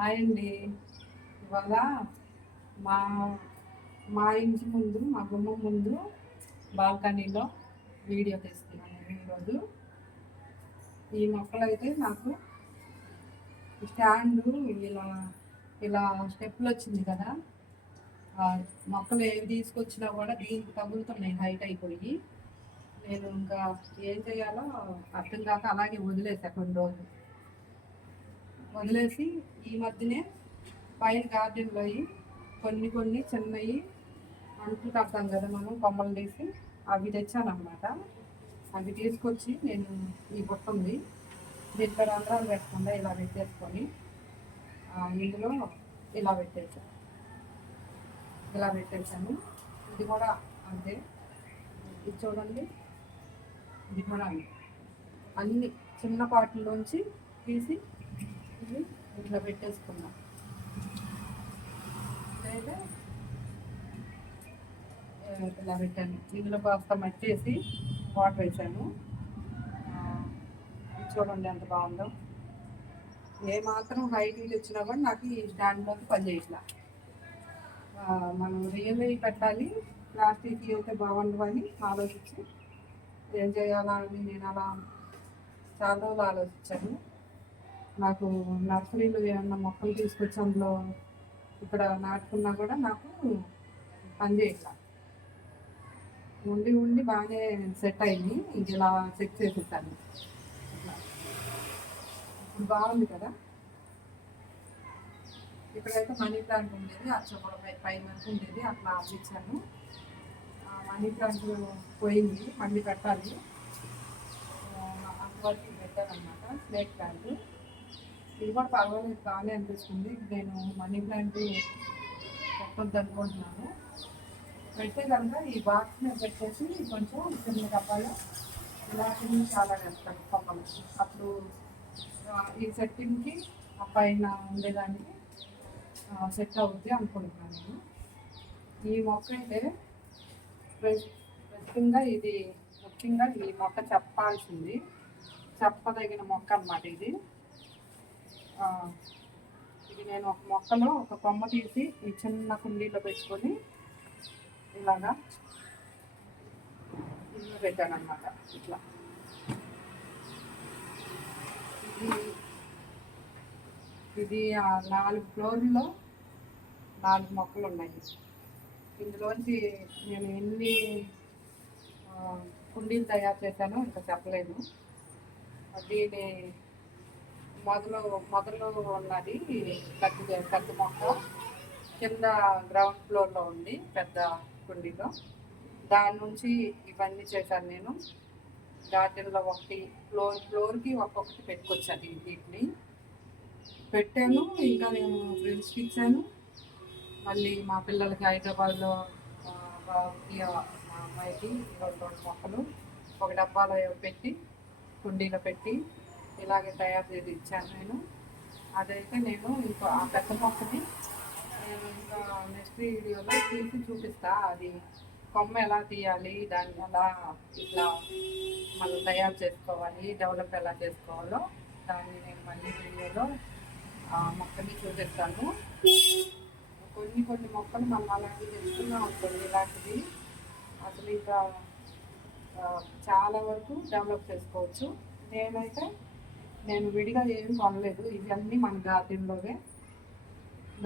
Hi అండి. ఇవాళ మా మా ఇంటి ముందు, మా గుమ్మం ముందు బాల్కనీలో వీడియో తీస్తున్నాను నేను ఈరోజు. ఈ మొక్కలైతే నాకు స్టాండు ఇలా ఇలా స్టెప్లు వచ్చింది కదా, ఆ మొక్కలు ఏవి తీసుకొచ్చినా కూడా దీనికి తగులుతున్నాయి హైట్ అయిపోయి. నేను ఇంకా ఏం చేయాలో అర్థం కాక అలాగే వదిలేసా కొన్ని రోజులు. వదిలేసి ఈ మధ్యనే పైన గార్డెన్లో కొన్ని కొన్ని చిన్నవి అంట్లు కడతాం కదా మనం, కొమ్మలు తీసి అవి తెచ్చానమాట. అవి తీసుకొచ్చి నేను ఈ బుట్ట ఉంది దీంట్లో రంధ్రాలు పెట్టకుండా ఇలా పెట్టేసుకొని ఇందులో ఇలా పెట్టేసాను. ఇది కూడా అంతే. ఇది చూడండి, ఇది కూడా అంతే. అన్ని చిన్న పాటల్లోంచి తీసి ఇది ఇట్లా పెట్టేసుకున్నాం. అయితే ఇలా పెట్టాను. ఇందులో కాస్త మట్టేసి వాటర్ వేసాను. చూడండి ఎంత బాగుందో. ఏ మాత్రం హైట్ వచ్చినా కూడా నాకు ఈ స్టాండ్లోకి పనిచేయట్లా. మనం రియల్ పెట్టాలి, ప్లాస్టిక్ అయితే బాగుండవు అని ఆలోచించి ఏం చేయాలా అని నేను అలా చాలా రోజులు ఆలోచించాను. నాకు నర్సరీలో ఏమన్నా మొక్కలు తీసుకొచ్చి అందులో ఇక్కడ నాటుకున్నా కూడా నాకు పనిచేయట్లా. ఉండి ఉండి బాగానే సెట్ అయింది. ఇంక ఇలా సెట్ చేసేసాను. ఇప్పుడు బాగుంది కదా. ఇక్కడైతే మనీ ప్లాంట్ ఉండేది, అచ్చొక పైన ఉండేది, అట్లా ఆపించాను. మనీ ప్లాంట్ పోయింది, మళ్ళీ పెట్టాలి. అంతవరకు పెట్టానమాట. స్నేక్ ప్లాంట్ ఇది కూడా పర్వాలేదు, బాగానే అనిపిస్తుంది. నేను మనీ ప్లాంట్ పెట్టొద్దు అనుకుంటున్నాను. పెడితే కనుక ఈ బాక్స్ మీద పెట్టేసి కొంచెం చిన్న డబ్బాలో ఇలా చిన్న చాలా వేస్తాను కొమ్మలు. అప్పుడు ఈ సెట్టింగ్కి ఆ పైన ఉండేదానికి సెట్ అవుద్ది అనుకుంటున్నాను నేను. ఈ మొక్క అయితే ముఖ్యంగా ఈ మొక్క చెప్పాల్సింది, చెప్పదగిన మొక్క అన్నమాట ఇది. ఇది నేను ఒక మొక్కలో ఒక కొమ్మ తీసి ఈ చిన్న కుండీలో పెట్టుకొని ఇలాగా ఇల్లు పెట్టాను అనమాట. ఇట్లా ఇది 4 ఫ్లోర్లో 4 మొక్కలు ఉన్నాయి. ఇందులోంచి నేను ఎన్ని కుండీలు తయారు చేశానో ఇంకా చెప్పలేదు. దీని మొదలు ఉన్నది పెద్ద మొక్క, కింద గ్రౌండ్ ఫ్లోర్లో ఉంది పెద్ద కుండీలో. దాని నుంచి ఇవన్నీ చేశాను నేను. గార్డెన్లో ఒకటి ఫ్లోర్కి ఒక్కొక్కటి పెట్టుకొచ్చాను. వీటిని పెట్టాను. ఇంకా నేను ఫ్రెండ్స్కి ఇచ్చాను. మళ్ళీ మా పిల్లలకి హైదరాబాద్లో మా అమ్మాయికి 2 మొక్కలు ఒక డబ్బాలో పెట్టి కుండీలో పెట్టి ఇలాగే తయారు చేసి ఇచ్చాను నేను. అదైతే నేను ఇంకా ఆ పెద్ద మొక్కని నేను ఇంకా నెక్స్ట్ వీడియోలో తీసి చూపిస్తా. అది కొమ్మ ఎలా తీయాలి, దాన్ని ఎలా ఇట్లా మనం తయారు చేసుకోవాలి, డెవలప్ ఎలా చేసుకోవాలో దాన్ని నేను మళ్ళీ వీడియోలో మొక్కని చూపిస్తాను. కొన్ని మొక్కలు మనం అలాంటివి తెచ్చుకున్నా ఉంటుంది. ఇలాంటివి అసలు ఇంకా చాలా వరకు డెవలప్ చేసుకోవచ్చు. నేను విడిగా ఏమి కొనలేదు. ఇవన్నీ మన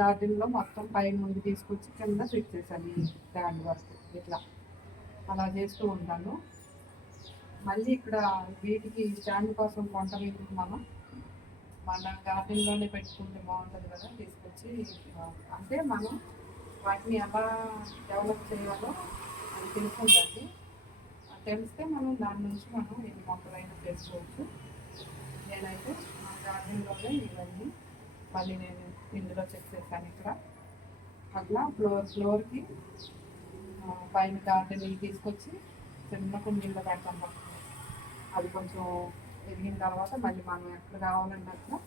గార్డెన్లో మొత్తం పైన ముందు తీసుకొచ్చి కింద సెట్ చేశాను. ఈ స్టాండ్ వరకు ఇట్లా అలా చేస్తూ ఉంటాను. మళ్ళీ ఇక్కడ వీటికి స్టాండ్ కోసం కొంటలేదు, మన గార్డెన్లోనే పెట్టుకుంటే బాగుంటుంది కదా. తీసుకొచ్చి అంటే మనం వాటిని ఎలా డెవలప్ చేయాలో అది తెలుసుకుంటుంది. తెలిస్తే మనం దాని నుంచి మనం ఎన్ని మొక్కలైనా చేసుకోవచ్చు. నేనైతే మా గార్డెన్లోనే ఇవన్నీ మళ్ళీ నేను ఇందులో చెక్ చేశాను. ఇక్కడ అట్లా ఫ్లోర్కి పైన గార్డెన్ తీసుకొచ్చి చిన్న కుండీల్లో పెడతాం. అది కొంచెం ఎదిగిన తర్వాత మళ్ళీ మనం ఎక్కడ కావాలన్నట్లా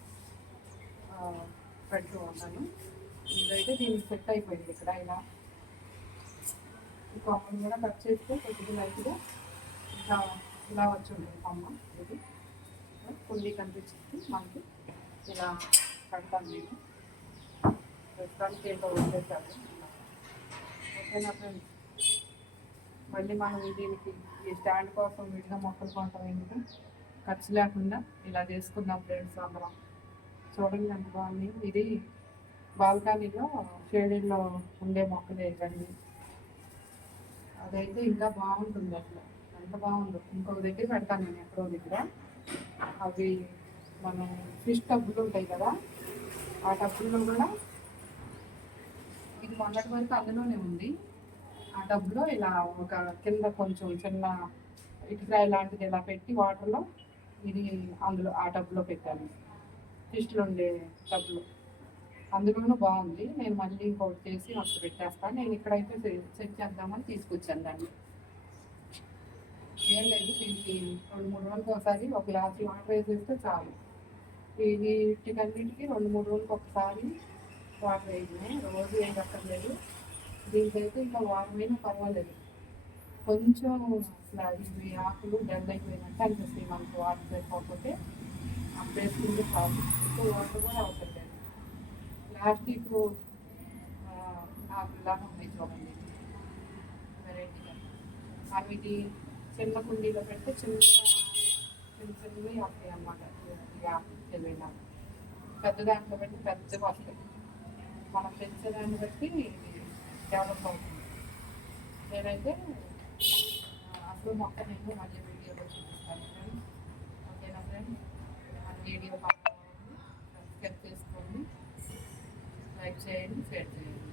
పెడుతూ ఉంటాను. ఇదైతే దీనికి సెట్ అయిపోయింది. ఇక్కడ ఈ కొమ్మను కూడా కట్ చేస్తే కొద్దిగా లైట్గా ఇలా వచ్చి ఉంటుంది కొమ్మ. ఇది కుండీ కనిపించింది మనకి ఇలా కడతాను నేను. ప్రస్తుతానికి ఏంటో వచ్చేసారు. ఓకేనా ఫ్రెండ్స్, మళ్ళీ మనం దీనికి ఈ స్టాండ్ కోసం విడిగా మొక్కలు కొంటాం ఎందుకు, ఖర్చు లేకుండా ఇలా చేసుకున్నాం ఫ్రెండ్స్ అందరం. చూడండి ఎంత బాగుంది. ఇది బాల్కనీలో షేడెడ్లో ఉండే మొక్కలే ఇవన్నీ. అదైతే ఇంకా బాగుంటుంది అసలు, ఎంత బాగుందో. ఇంకొక దగ్గర పెడతాను నేను, ఎక్కడో దగ్గర. అవి మనం ఫిష్ టబ్బులు ఉంటాయి కదా, ఆ టబ్బుల్లో కూడా ఇది మొన్నటి వరకు అందులోనే ఉంది. ఆ టబ్లో ఇలా ఒక కింద కొంచెం చిన్న ఇటుకాయ లాంటిది ఇలా పెట్టి వాటర్లో ఇది అందులో ఆ టబ్లో పెట్టాను, ఫిష్లు ఉండే టబ్లో. అందులోనూ బాగుంది. నేను మళ్ళీ ఇంకోటి చేసి అక్కడ పెట్టేస్తాను. నేను ఇక్కడైతే సెట్ చేద్దామని తీసుకొచ్చాను దాన్ని. ఏం లేదు, దీనికి 2-3 రోజులకు ఒకసారి ఒక గ్లాస్ వాటర్ వేసేస్తే చాలు. వీటికన్నింటికి 2-3 రోజులకు ఒకసారి వాటర్ వేయడమే, రోజు వేయక్కర్లేదు. దీనికైతే ఇంకా వారమైనా పర్వాలేదు. కొంచెం అసలు ఇవి ఆకులు డెల్ అయిపోయినట్టు అనిపిస్తాయి మనకు వాటర్ సరిపోకపోతే. అప్పుడు వేసుకుంటే చాలు, ఎక్కువ వాటర్ కూడా అవసరం లేదు. ప్లాస్టిక్ ఆకులాగా ఉన్నాయి చూడండి, వెరైటీగా. అవి ఇది చిన్న కుండీలో పెడితే చిన్నవి వస్తాయి అన్నమాట. తెలియదా, పెద్ద దాంట్లో పెట్టి పెద్దగా వస్తాయి. మనం పెంచేదాన్ని బట్టి డెవలప్ అవుతుంది. నేనైతే అసలు మొక్క నేను మళ్ళీ వీడియోలో చూపిస్తాను ఫ్రెండ్స్. ఓకేనా ఫ్రెండ్స్, మన వీడియో బాగా సబ్స్క్రైబ్ చేసుకోండి, లైక్ చేయండి, షేర్ చేయండి.